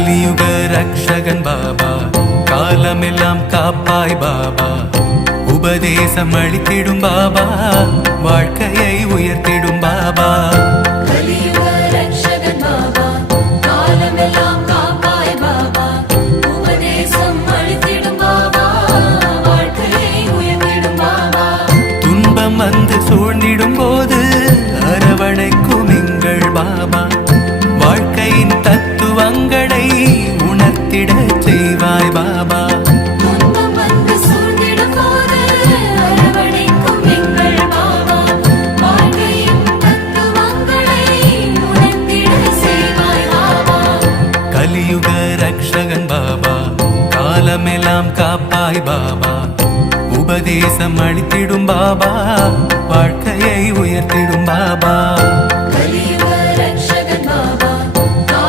கலியுக ரக்ஷகன் பாபா, காலமெல்லாம் காப்பாய் பாபா, உபதேசம் அளித்திடும் பாபா, வாழ்க்கையை உயர்த்திடும் பாபா. கலியுக ரக்ஷகன் பாபா, காலமெல்லாம் காப்பாய் பாபா, உபதேசம் அளித்திடும் பாபா, வாழ்க்கையை உயர்த்திடும் பாபா. துன்பம் வந்து சூழ்ந்திடும் போது அரவணைக்கும் எங்கள் பாபா, வாழ்க்கையின் தத்துவங்களை உணர்த்திட செய்வாய் பாபா. துன்பம் வந்து சூழ்ந்திடும் போது அரவணைக்கும் எங்கள் பாபா, வாழ்க்கையின் தத்துவங்களை உணர்த்திட செய்வாய் பாபா. கலியுக ரக்ஷகன் பாபா, காலமெல்லாம் காப்பாய் பாபா, உபதேசம் அளித்திடும் பாபா, வாழ்க்கையை உயர்த்திடும் பாபா.